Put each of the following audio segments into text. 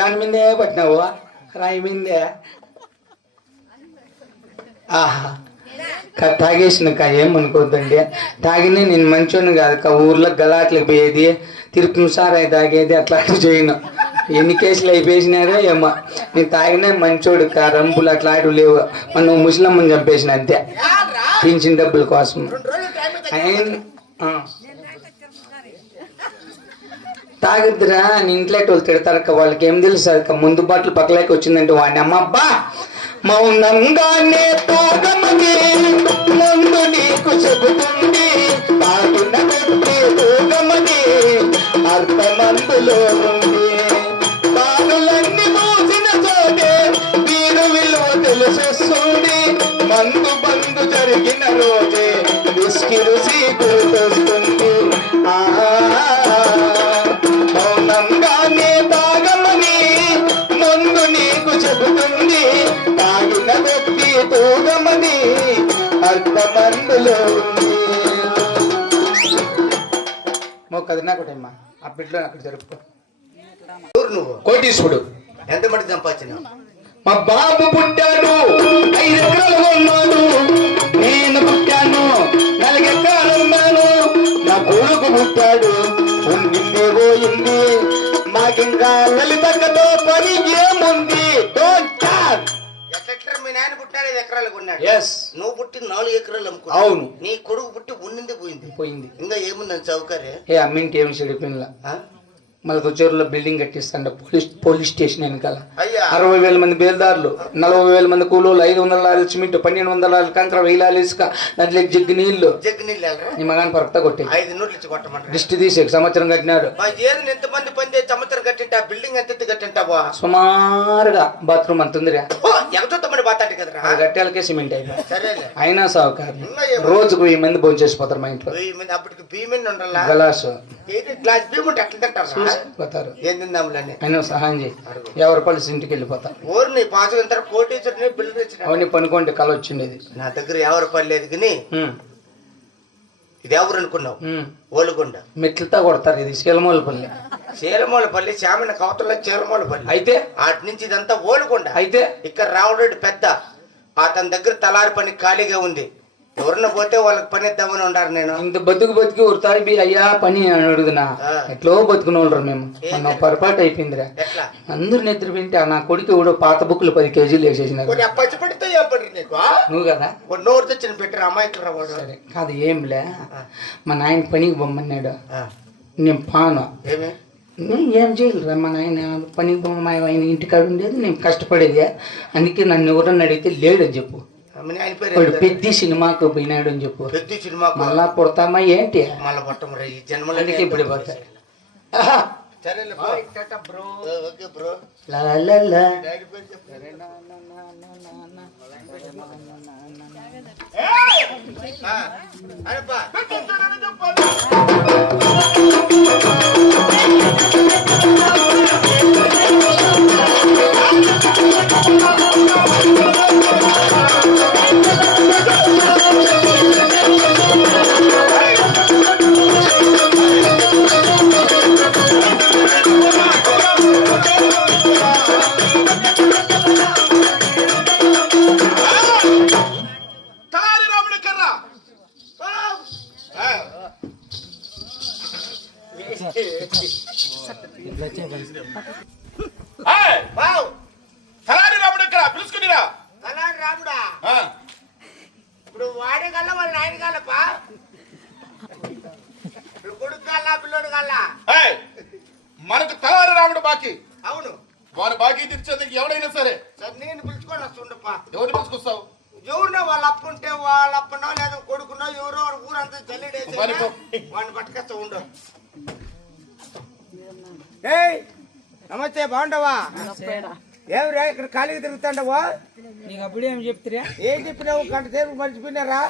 దాని మీదే పట్టినావు రాయి మీదే. ఆహా తాగేసినక్క ఏమనుకోద్దండి. తాగినే నేను మంచోని కాదక్క. ఊర్లో గలాట్లకు పోయేది, తిరుపు సారాయి తాగేది అట్లా చేయను. ఎన్ని కేసులు అయిపోయినారో ఏమో. నేను తాగినా మంచోడు రంపులు అట్లాంటివి లేవు. మనం ముసలమ్మని చంపేసిన అంతే పింఛన్ డబ్బుల కోసం. తాగిద్దిరా అని ఇంట్లో వాళ్ళు తిడతారక్క. వాళ్ళకి ఏం తెలుసు అక్క. ముందు బాటలు పక్కలేక వచ్చిందంటే వాడిని అమ్మ అబ్బా మౌనంగానే తోగమని ముందు నీకు చెబుతుంది. తాగిన వ్యక్తి తోగమని అర్థమందులో ఉంది. బాలులన్నీ మోసిన చోటే వీరు విలువ తెలిసొస్తుంది. మందు బందు జరిగిన రోజే విస్కి రుచి గుర్తొస్తుంది. మౌనంగానే తాగమని ముందు నీకు చెబుతుంది. తాగిన వ్యక్తి తోగమని అర్థమందులో ఉంది. మొక్కది నాకుటమ్మా ఆ బిడ్డలో అక్కడ జరుపుకో. నువ్వు కోటీశ్వరుడు ఎంత మట్టి సంపాదించినావు? మా బాబు పుట్టాడు 5 ఎకరాలు ఉన్నాడు. నేను పుట్టాను 4 ఎకరాలు ఉన్నాను. నా కొడుకు పుట్టాడు ఉండిందే పోయింది. మాకింకా లలితక్కతో పని ఏముంది? ఎట్లా మీ నాయన పుట్టాడు 5 ఎకరాలు కొన్నాడు. నువ్వు పుట్టి 4 ఎకరాలు అమ్ముకున్నావు. అవును. నీ కొడుకు పుట్టి ఉండింది పోయింది. ఇంకా ఏముందని చౌకర్యం? అమ్మింటి ఏమి చెడిపోయినలా. మళ్ళీ రుచూరులో బిల్డింగ్ కట్టిస్తాండ పోలీస్ స్టేషన్ వెనకాల 60,000 మంది బేల్దారులు, 40,000 మంది కూలోళ్ళు, 500 లారీలు సిమెంట్, 1,200 లారీలు కంకర, 1000 లారీలు ఇసుక, దాంట్లో జగ్గు నీళ్లు. నీ మగాని పరక్తా కొట్టే 5 నోట్లు ఇచ్చి కొట్టమంటారు. దిష్టి తీసి సంవత్సరం కట్టినాడు. ఎంతమంది పని చేసి సంవత్సరం కట్టింటా బిల్డింగ్ ఎంత కట్టింటావా? సుమారుగా బాత్రూమ్ అంత ఉందిరా. ఎగతొత్తమని బాతాడు కదరా. గట్టెలకే సిమెంట్ అయిపోయి అయినా సావుకారు రోజుకు 1000 మంది భోజనం చేసిపోతారు మా ఇంట్లో. 1000 మంది అప్పటికి బియ్యం ఉండాలా? గ్లాసు గ్లాస్ బియ్యం ఉంటే అట్లా తింటారు. పోతారు. ఏం తిందాములని అయినా సహాయం చేయి. 50 రూపాయలు ఇంటికి వెళ్ళిపోతారు. ఊరిని పాస్ అంటారు. కోటీశ్వరుని బిల్లు ఇచ్చిన పనుకోండి కళ వచ్చిండేది. నా దగ్గర 50 రూపాయలు లేదు కానీ ఇది ఎవరు అనుకున్నావు? ఓలుగొండ. మెట్లతో కొడతారు. ఇది శీలమూలపల్లి. శీలమూలపల్లి చామిన కవతల చీలమూలపల్లి. అయితే అటు నుంచి ఇదంతా ఓలుగొండ. అయితే ఇక్కడ రావురెడ్డి పెద్ద అతని దగ్గర తలారి పని ఖాళీగా ఉంది. ఎవరన్నా పోతే వాళ్ళకి పని ఇద్దామని ఉండారు. నేను ఇంత బతుకు ఉడతాయి బి అయ్యా పని అని అడుగుతున్నా. ఎట్లో బతుకుని వాళ్ళరు మేము. మన పొరపాటు అయిపోయిందిరా. అందరు నిద్ర వింటే నా కొడుకు ఎవడో పాత బుక్లు 10 కేజీలు వేసేసినారు. నువ్వు కదా నోరు తెచ్చిన పెట్టారు అమ్మాయికి. సరే కాదు ఏంలే. మా నాయన పనికి పొమ్మన్నాడు. నేను పాను ఏం చేయలేరా. మా నాయన పనికి పొమ్మ ఆయన ఇంటికాడ ఉండేది, నేను కష్టపడేది. అందుకే నన్ను ఎవరన్నా అడిగితే లేడని చెప్పు. పెద్ద సినిమాకు పోయినాడు అని చెప్పు. పెద్ద సినిమా మళ్ళా పుడతామా ఏంటి? మళ్ళా పుట్టం ఈ జన్మలో ఇప్పుడు పోతాయి. పిలుచుకునిరా. రాముడా ఇప్పుడు వాడే గల్ల వాళ్ళ నాయన గల్లపా. కొడుకు గల్లా పిల్లోడు గల్లా. మనకు తలారి రాముడు బాకీ. అవును. వారి బాకీ తీర్చేందుకు ఎవడైనా సరే నేను పిలుచుకొని వస్తుండప్పా. ఎవరు పిలుచుకొస్తావు? ఎవరినో వాళ్ళు అప్పుంటే వాళ్ళ అప్పనో లేదా కొడుకునో ఎవరో ఊరంతా జల్లిడేసి వాడిని పట్టుకొస్తా ఉండు. నమస్తే బాగుండవా? ఏమిరా ఇక్కడ ఖాళీగా తిరుగుతాండవా? నీకు అప్పుడు ఏమి చెప్తురా? ఏం చెప్పినావు? గంట సేపు మర్చిపోయినారా?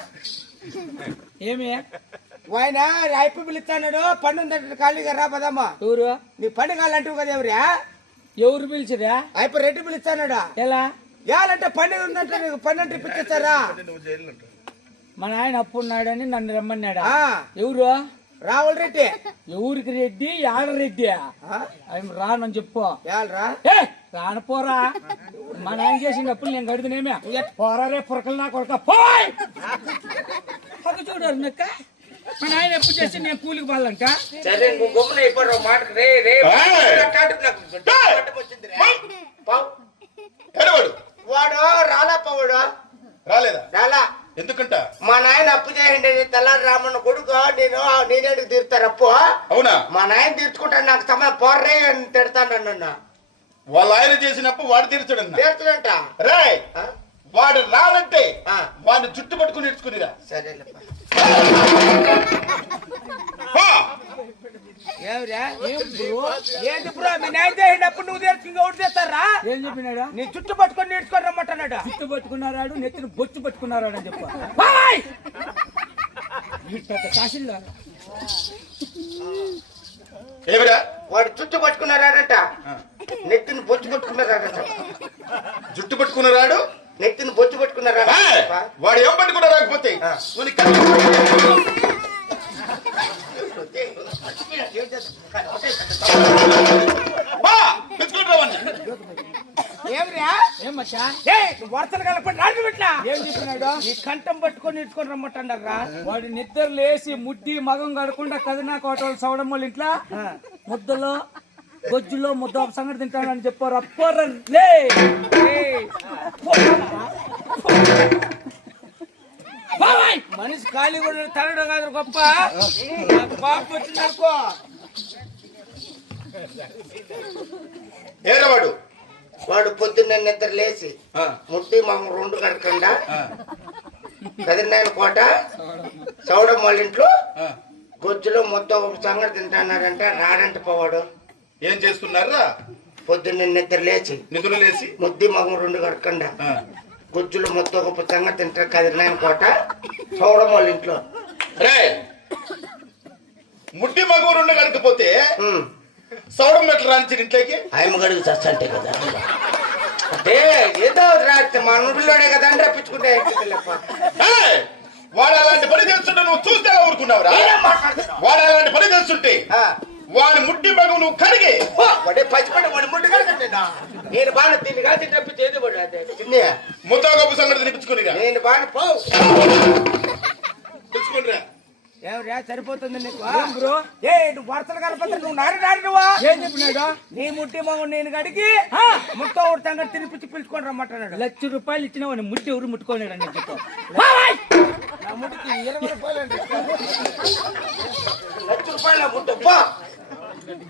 ఏమి ఆయన అయిపో పిలుస్తాడు. పండు ఉందంటే ఖాళీగా రా పదమ్మా. ఎవరు నీ పండు కాలంటావు కదా. ఎవరా ఎవరు పిలిచిరా? అయిపో రెడ్డి పిలుస్తాడా? ఎలా ఏలంటే పండుగ ఉందంటే నీకు పని అంటే ఇప్పించేస్తారా? మా నాయన అప్పు ఉన్నాడని నన్ను రమ్మన్నాడా? ఎవరు? రావుల రెడ్డి ఎవరికి రెడ్డి ఆడ రెడ్డి ఆయన రానని చెప్పు ఏళ్ళరా ఏ రానపోరా మా నాయన చేసినప్పుడు నేను కడుతునేమే పోరా రే పురకలు నా కొడుక పోయ్ పక్క చూడారు నక్క మా నాయన ఎప్పుడు చేసి నేను కూలికి పోవాలంట సరే నువ్వు గమ్మున అయిపోయావు మాటకు రే రే వాడు రాలప్ప వాడు రాలేదా? రాలా ఎందుకంట? మా నాయన అప్పు చేయండి తెల్లారి రామన్న కొడుకు నేనేడికి తీరుతారు అప్పు. అవునా? మా నాయన తీర్చుకుంటాను నాకు సమయం పోర్రే అని తిడతాను నన్ను. వాళ్ళ ఆయన చేసినప్పుడు వాడు తీర్చడన్నా తీర్చడంట రే వాడు రానంటే ఆ. వాడిని జుట్టు పట్టుకుని నేర్చుకునిరా. సరేలేప్ప. ఏంటి బ్రో మీ నాయన చేసినప్పుడు నువ్వు తీర్చుకుని ఒకటి చేస్తారా? ఏం చెప్పినాడా? నీ చుట్టు పట్టుకొని నేర్చుకొని రమ్మంటున్నాడు. చుట్టు పట్టుకున్నారాడు నెత్తిని బొచ్చు పట్టుకున్నారాడు అని చెప్పు తహసీల్దార్ ఏమిరా? వాడు చుట్టు పట్టుకున్నారాడట, నెత్తిని బొచ్చు పట్టుకున్నారాడట. జుట్టు పట్టుకున్న రాడు, నెత్తిని బొచ్చు పట్టుకున్నారా? వాడు ఏం పట్టుకున్నా రాకపోతే వరుసలు కలపండి రాజు పెట్టా. ఏం చెప్పినాడు? ఈ కంఠం పట్టుకొని నేర్చుకొని రమ్మంటారా? వాడు నిద్ర లేసి ముడ్డి మగం కడకుండా కదినా కోటలు సవడం వాళ్ళ ఇంట్లో ముద్దలో గొజ్జులో ముద్ద సంగతి తింటానని చెప్పారు. అప్పర్లే మనిషి ఖాళీ కూడా తనడం కాదు గొప్ప. పాపం వచ్చింది అనుకో. ఏరవాడు వాడు పొద్దున్న నిద్ర లేచి ముట్టి మామ రెండు కడకుండా కదిరినాయన కోట చౌడం వాళ్ళ ఇంట్లో గొజ్జులో మొత్తం ఒక సంగతి తింటున్నాడంట. రాడంట పోవాడు. ఏం చేస్తున్నారా? పొద్దున్న నిద్ర లేచి నిధులు లేచి ముద్ది మగం రెండు కడకుండా గొజ్జులో మొత్తం ఒక సంగతి తింటారు కదిరినాయన కోట చౌడం వాళ్ళ ఇంట్లో. రే ముట్టి మగం రెండు కడకపోతే సౌడం మెట్లు రానిచ్చిన ఇంట్లోకి ఆయమ్మ గడుగు చచ్చంటే కదా. అంటే ఏదో రాత్రి మన పిల్లోడే కదా అని రప్పించుకుంటే వాడు అలాంటి పని చేస్తుంటే నువ్వు చూస్తే ఎలా ఊరుకున్నావురా? వాడు అలాంటి పని చేస్తుంటే వాడి ముట్టి మగం నువ్వు కడిగి వాడే పచ్చిపడి వాడి ముట్టి కడగండి. నేను బాగా తిండి కాదు తప్పించేది తిండి ముద్దా గొప్ప సంగతి తినిపించుకునిగా నేను బాగా పో తెచ్చుకునిరా. ఏమరా సరిపోతుంది నీకు బ్రో? ఏ నువ్వు వరుసలు కలపత్ర నువ్వు నాడు నువ్వా? ఏం చెప్పినాడు? నీ ముట్టి మగం నేను కడిగి ముట్ట ఒకటి సంగతి తినిపించి పిలుచుకొని రమ్మంటున్నాడు. ₹1,00,000 ఇచ్చిన వాడిని ముట్టి ఎవరు ముట్టుకోలేడు అని చెప్పు. నా ముట్టికి ₹20 అండి. ₹1,00,000 ముట్టు పో.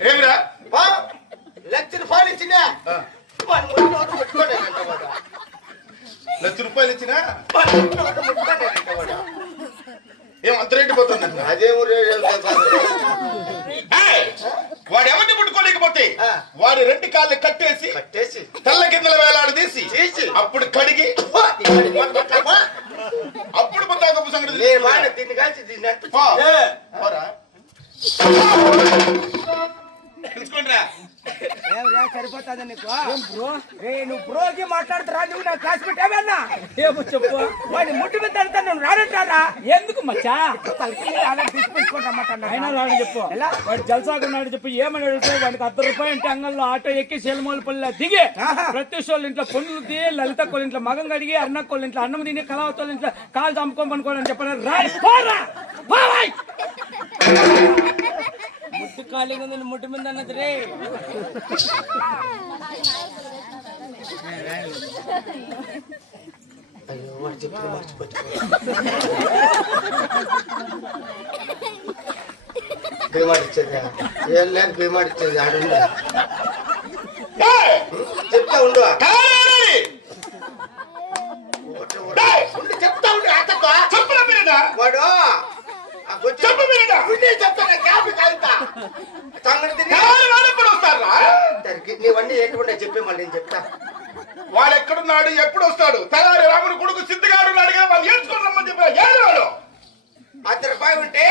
ఏమిరా? ₹1,00,000 ఇచ్చినా వాడు ముట్టి ఒకటి ముట్టుకోలేదంట వాడు. ₹1,00,000 ఇచ్చినా వాడు ముట్టి ఒకటి ముట్టుకోలేదంట వాడు. ఏం అంత రేటు పోతుంది? అదే వాడు ఎవరిని ముట్టుకోలేకపోతే వాడి 2 కాళ్ళు కట్టేసి కట్టేసి తల్ల కిందల వేలాడు తీసి అప్పుడు కడిగి అప్పుడు ముద్దా గొప్ప సంగతి నేను బాగా తిండి కాల్చి తిన్నట్టు తెలుసుకుంటా. సరిపోతుంది నీకు బ్రో నువ్వు బ్రోకి మాట్లాడుతురా? నువ్వు నాకు కాసి పెట్టావన్నా? ఏమో చెప్పు. వాడి ముట్టి మీద తడతా నువ్వు రాడంటారా? ఎందుకు మచ్చా? అయినా రాడని చెప్పు. వాడు జలసాకున్నాడు చెప్పు. ఏమని అడిగితే వాడికి ₹10 అంటే అంగంలో ఆటో ఎక్కి శీలమూలపల్లి దిగి ప్రత్యూష్ వాళ్ళ ఇంట్లో పనులు తీయి, లలిత వాళ్ళ ఇంట్లో మగం కడిగి, అన్నక్క వాళ్ళ ఇంట్లో అన్నం తిని, కళావతి వాళ్ళ ఇంట్లో కాలు చంపుకొని పనుకోవాలని చెప్పారు. రాయి పోరా ముట్టి ఖాళీగా ఉంది, ముట్టి మీద అన్నది రే. అయ్యో వాడు చెప్తే మర్చిపోతా. భీమాడిచ్చేది ఏం లేదు, భీమాడిచ్చేది ఆడుంది. చెప్తా ఉండు చెప్తా ఉండు. వాడు నీవన్నీ ఏంటి ఉండే చెప్పే మళ్ళీ నేను చెప్తా. వాడు ఎక్కడున్నాడు, ఎప్పుడు వస్తాడు? తలారి రాముడు కొడుకు సిద్ధిగాడు ఉన్నాడుగా, వాళ్ళు ఏడ్చుకొని రమ్మని చెప్పారు. ఏడు ₹10 ఉంటే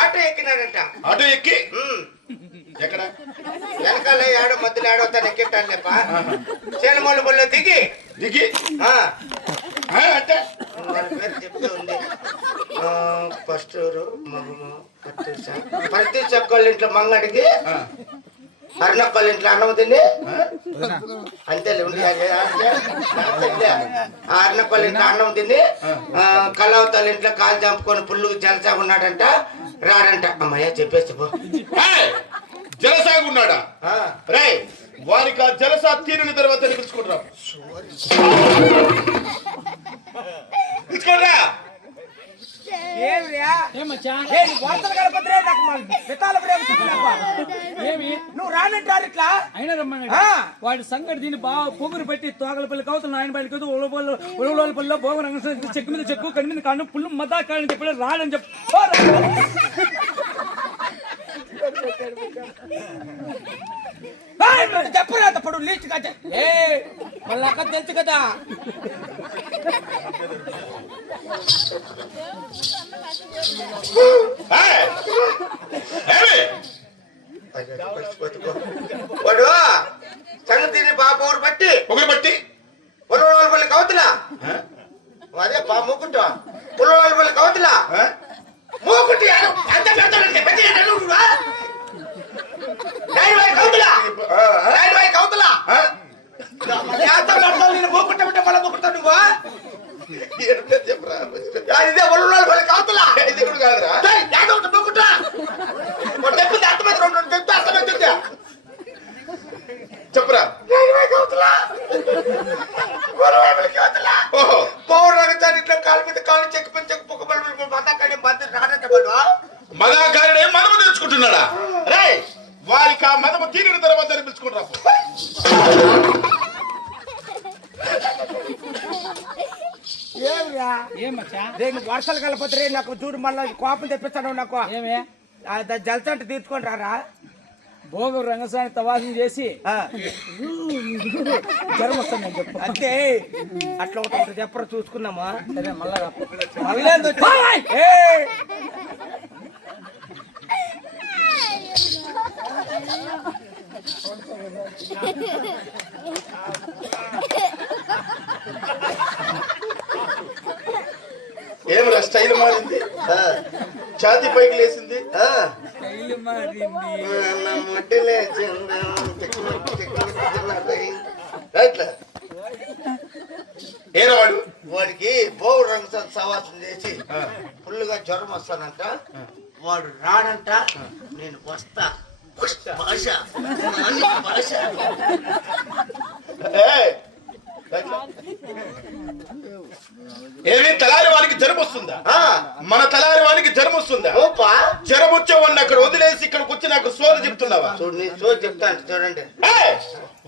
ఆటో ఎక్కినాడంట. ఆటో ఎక్కి ఎక్కడ వెనకాల ఏడో మధ్యలో ఏడో తను ఎక్కింటాను లేప. చేలమూల బొల్లో దిగి దిగి అంటే వాళ్ళ పేరు చెప్తే ఉంది. పస్టూరు మగము ప్రతి చక్కళ్ళ ఇంట్లో మంగడికి అరుణక్కళ్ళ ఇంట్లో అన్నం తిని అంతేలే ఉండి అరుణక్కళ్ళ ఇంట్లో అన్నం తిని కళావతాల ఇంట్లో కాలు చంపుకొని పుల్లుకు జలసా ఉన్నాడంట. రాడంట. అమ్మయ్య చెప్పేసి పో. జలసాగు ఉన్నాడా? రే వారికి ఆ జలసా తీరిన తర్వాత పిలుచుకుంటురా. పిలుచుకోరా. నువ్వు రానంటారు ఇట్లా అయినా రమ్మని వాడి సంగతి దీన్ని బాగా పొగురు పెట్టి తోగలపల్లి కవుతున్నా ఆయన బయటకు ఉలవలపల్లిలో భోగ చెక్కు మీద చెక్కు కడి మీద కాను పుల్లు మదా కాడని చెప్పి రాడని చెప్పి చెప్పరా తప్పుడు లీస్ట్ కాచ మళ్ళీ అక్కడ తెలుసు కదా. వాడు సంగతిని బాగా పొగరు బట్టి పుల్లవాళ్ళపల్లి కవుతులా అదే బా మూకుంటా పుల్లవాళ్ళపల్లి కవుతులా మూకుంటి అంత పెడతాడంటే కవుతులా నేను మూకుంటా ఉంటే మళ్ళీ మూకుంటా నువ్వు ఇదే పుల్లవాళ్ళపల్లి కవుతులా ఇది కూడా కాదురా మూకుంటా చెప్పింది అర్థమైంది. రెండు చెప్తే అర్థమైంది. చెప్పరా. పౌరాలు ఇట్లా కాలు మీద కాలు చెక్కు పని చెక్కు పొక్క మతాకాడే మంది రాడంటే మదాకారుడే మనము తెచ్చుకుంటున్నాడా? రే వారికి ఆ మనము తీరిన తర్వాత పిలుచుకుంటురా. రేపు వర్షాలు కలపతే నాకు చూడు మళ్ళీ కోపం తెప్పిస్తాను. నాకు ఏమే జలస అంటే తీర్చుకొని రారా. భోగ రంగస్వామి తవాసం చేసి జ్వరం వస్తుంది చెప్పు. అంతే అట్లా ఒకటి చెప్పరా చూసుకున్నామా. సరే మళ్ళా ఏమరా స్టైల్ మారింది, ఛాతీ పైకి లేసింది. ఏరా వాడు వాడికి బోవు రంగు సవాసం చేసి ఫుల్లుగా జ్వరం వస్తానంట. వాడు రాడంట. నేను వస్తా భాష భాష ఏమి తలారి వానికి జ్వరం వస్తుందా? మన తలారి వానికి జ్వరం వస్తుందా? జ్వరం వచ్చేవాడిని అక్కడ వదిలేసి ఇక్కడికి వచ్చి నాకు సోది చెప్తున్నావా? సోది చెప్తాను చూడండి.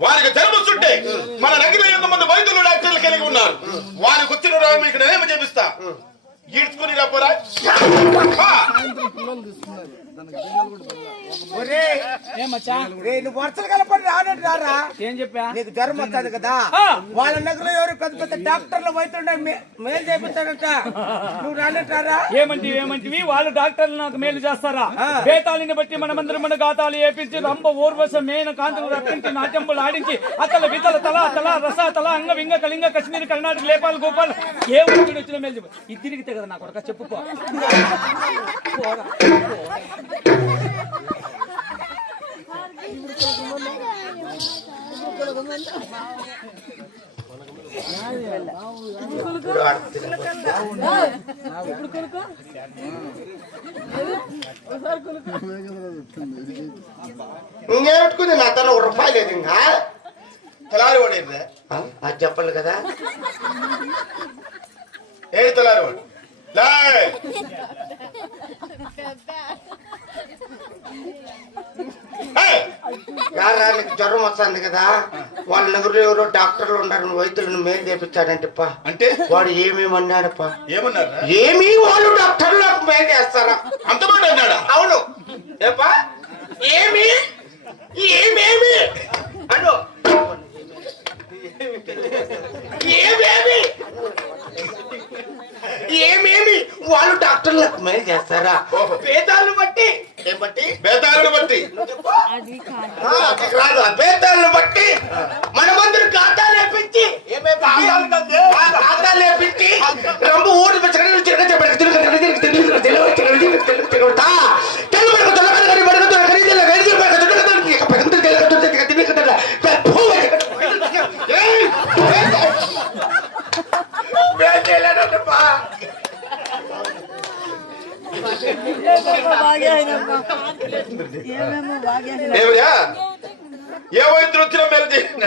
వారికి జ్వరం వస్తుంటే మన నగిన 100 మంది వైద్యులు డాక్టర్లు కలిగి ఉన్నారు. వారికి వచ్చిన రోగం ఇక్కడ ఏమో చేపిస్తా. ఈడ్చుకుని రాపోరా. వర్షాలు కలపడి రానట్టు రారా. ఏం చెప్పా? నీకు జ్వరం వస్తుంది కదా. వాళ్ళ నగరంలో ఎవరు పెద్ద పెద్ద డాక్టర్లు వైద్యులు మేలు చేపిస్తాడంట. నువ్వు రానట్టు రారా. ఏమంటివి వాళ్ళు డాక్టర్లు నాకు మేలు చేస్తారా? వేతాళిని బట్టి మనమందరం మన గాతాలు ఏపించి రంభ ఊర్వశ మేన కాంతులు రప్పించి నాట్యంబులు ఆడించి అతల వితల తల తల రస తల అంగ వింగ కళింగ కశ్మీర్ కర్ణాటక లేపాల్ గోపాల్ ఏ ఊరికి వచ్చిన మేలు చెప్పు. ఇది తిరిగితే కదా నా కొడుక చెప్పుకో. ఇంకేమిట్టుకుంది నా తన ₹1 లేదు. ఇంకా తలారి వాడు ఏందా? అది చెప్పాలి కదా. ఏడు తలారి వాడు యారా నీకు జ్వరం వస్తుంది కదా. వాళ్ళ నగరంలో ఎవరో డాక్టర్లు ఉన్నారు. వైద్యులను మేలు చేపించాడంటప్ప. అంటే వాడు ఏమేమి అన్నాడప్ప? ఏమన్నారు? ఏమీ వాళ్ళు డాక్టర్లు నాకు మేలు చేస్తారా? అంతమంది అన్నాడా? అవును. ఏపా ఏమి ఏమేమి అను ఏమేమి ఏమేమి వాళ్ళు డాక్టర్లకు మేలు చేస్తారా? పేదాలను బట్టి ఏం బట్టి బేతాళుని బట్టి అది రాదు బేతాళుని బట్టి మనమందరూ ఖాతాలు వేపించి ఖాతాలు వేపించి రంగు ఊరు ఏమయ్యా ఏ వైద్యులు వచ్చినా మేలు చేయండి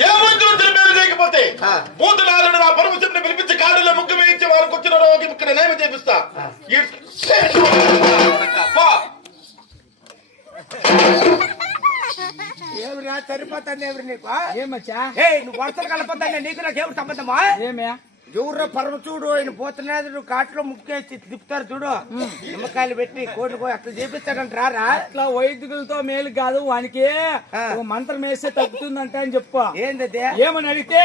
ఏ వైద్యులు వచ్చినా మేలు చేయకపోతే భూతనాథుడు నా పరమశివుని పిలిపించి కాడులో ముగ్గు వేయించి వారికి వచ్చిన రోగి ముక్కన నేమ చేపిస్తా ఏమిరా సరిపోతాను ఎవరు నీకు ఏమచ్చా నువ్వు వరుసలు కలపొద్దా నీకు నాకు ఎవరు సంబంధమా ఏమే ఎవరు పరమ చూడు ఆయన పోతున్నాడు కాట్లో ముక్కేసి తిప్పుతారు చూడు నిమ్మకాయలు పెట్టి కోడి పోయి అట్లా చేపిస్తాడంట రారా అట్లా వైద్యులతో మేలు కాదు వానికి ఒక మంత్రం వేస్తే తగ్గుతుందంట అని చెప్పు. ఏంటది ఏమని అడిగితే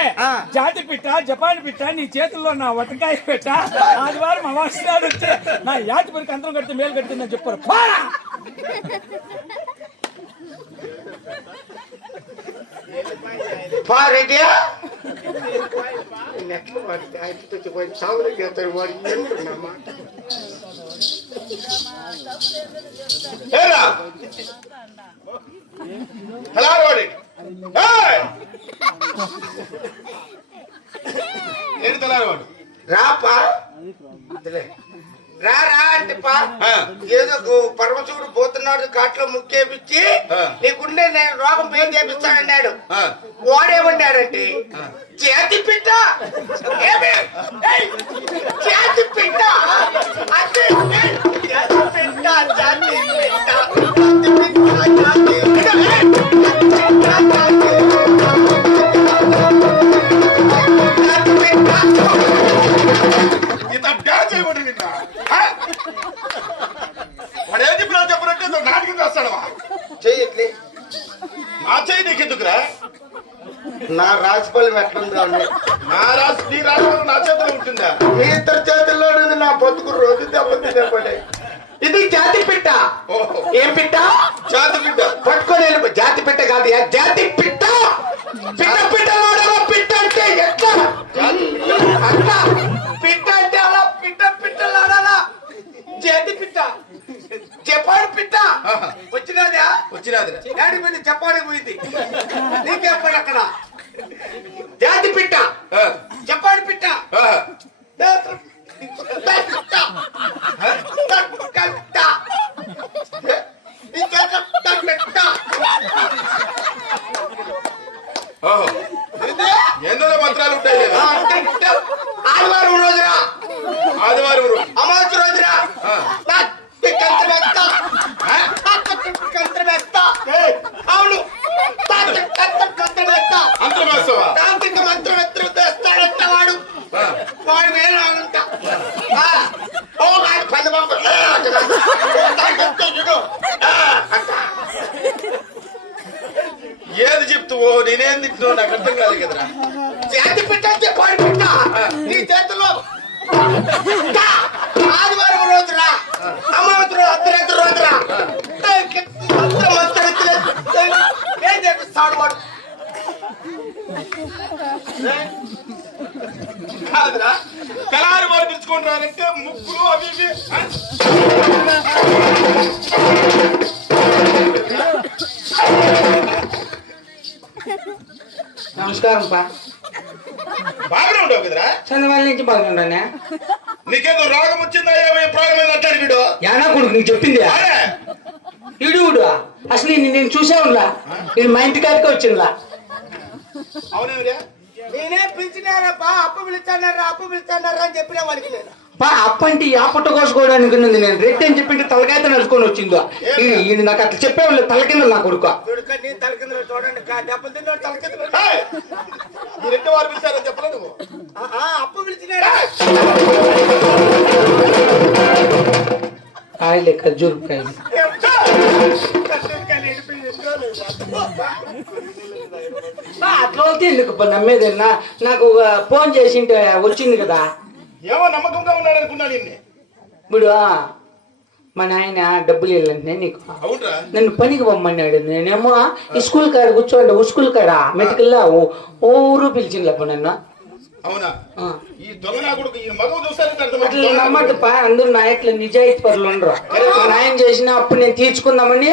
జాతి పిట్ట జపాన్ పిట్ట నీ చేతుల్లో నా వటకాయ పెట్ట ఆదివారం అమావాస్య వచ్చే నా యాతి పరికి అంతరం కడితే మేలు కడుతుందని చెప్పారు. రెడ్డియా రాపా రా అంటే పా ఏదో పరమశివుడు పోతున్నాడు కాట్లో ముక్కేపిచ్చి నీకుండే నేను రోగం పేరు చేపిస్తానన్నాడు. వాడేమన్నాడంటే జాతి పిట్ట జాతి పిట్ట అంటే జాతి పిట్ట జాతి పిట్ట వాడు ఏం చెప్పినా చెప్పినట్టు నాటకం చేస్తాడవా చెయ్యట్లే నా చెయ్యి నీకెందుకురా నా రాజపాలెం ఎట్లుందా నా రాజు నీ రాజు నా చేతిలో ఉంటుందా మీ ఇద్దరు చేతుల్లో ఉంది నా బతుకు రోజు దెబ్బతినే ఇది జాతి పిట్ట ఏం పిట్ట జాతి పిట్ట పట్టుకొని వెళ్ళి జాతి పిట్ట కాదు జాతి పిట్ట పిట్ట పిట్ట పిట్ట అంటే ఎట్లా అట్లా పిట్ట అంటే అలా పిట్ట పిట్టలాడాలా జాతి పిట్ట జపాన్ పిట్ట వచ్చినదా వచ్చినది ఏడు మంది జపాన్ పోయింది నీకెప్పుడు అక్కడ జాతి పిట్ట జపాన్ పిట్ట ఎన్నో మంత్రాలు ఉంటాయి. ఆదివారం రోజున ఆదివారం రోజు అమావాస్య రోజున అవును అంతర్వేస్తావా తాంత్రిక మంత్రం తెస్తాడంట వాడు వాడు వేలు అంట పని బాబు ఏది చెప్తావో నేనేం తింటున్నావు నాకు అర్థం కాదు కదరా. చేతి పెట్టే పాడి పెట్ట నీ చేతిలో ఆదివారం రోజురా అమావాస్య రోజు అర్ధరాత్రి రోజురా ఏం చేపిస్తాడు వాడు కాదురా తెల్లారి వారు పిలుచుకుంటారంటే ముగ్గురు అవి ఇవి. నమస్కారం పా. బాగానే ఉండవు కదరా. చంద్రబాబు నుంచి బాగుంటానే. నీకేదో రోగం వచ్చిందా ఏమో ప్రాణం అంటాడు వీడు. యానా కొడుకు నీకు చెప్పింది ఇడు అసలు నేను చూసావులా నేను మా ఇంటి కాడికే వచ్చిందిలా. అవునే నేనే పిలిచినారప్పా అప్పు పిలుస్తానారా అని చెప్పినా వాడికి నేను పా అప్పంటి ఆ పుట్ట కోసుకోవడానికి ఉన్నది. నేను రెడ్డి అని చెప్పింటే తలకాయతో నడుచుకొని వచ్చిందో ఈయన నాకు అట్లా చెప్పేవాళ్ళు తల కింద నా కొడుకు నీ తల కింద చూడండి దెబ్బలు తిన్నాడు తల కింద ఈ రెండు వారు పిలిచారని చెప్పలే నువ్వు. అప్పు పిలిచినారా కాయలే ఖర్జూరు కాయలు. అట్లా అవుతే ఎందుకు నమ్మేదన్నా. నాకు ఫోన్ చేసింటే వచ్చింది కదా. ఏమో నమ్మకంగా ఉన్నాడు అనుకున్నాను నిన్నే. ఇప్పుడు మా నాయన డబ్బులు వెళ్ళంటే నీకు అవునరా నన్ను పనికి పొమ్మన్నాడు. నేనేమో ఈ స్కూల్ కాడ కూర్చోండి స్కూల్ కాడ మెటికల్లా ఊరు పిలిచిండ్లప్ప నన్ను. అవునా ఆ. ఈ దొంగ నా కొడుకు ఈ మగం చూస్తారంటే అట్లా నమ్మద్దు అందరూ నా ఇట్లా నిజాయితీ పరులు ఉండరు. మా నాయన చేసిన అప్పుడు నేను తీర్చుకుందామని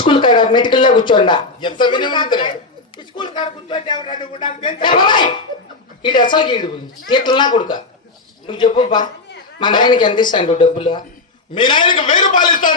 స్కూల్ కాడ మెటికల్లా కూర్చోండా. ఎంత వినయంతరే స్కూల్ కాడ కూర్చోండి ఎవరు నువ్వు నాకు తెలుసా? ఇది అసలు గీడు తీర్చలా కొడుక నువ్వు చెప్పు బా మా నాయనకి ఎంత ఇస్తాను డబ్బులు? మీ నాయనకి 1000 రూపాయలు ఇస్తా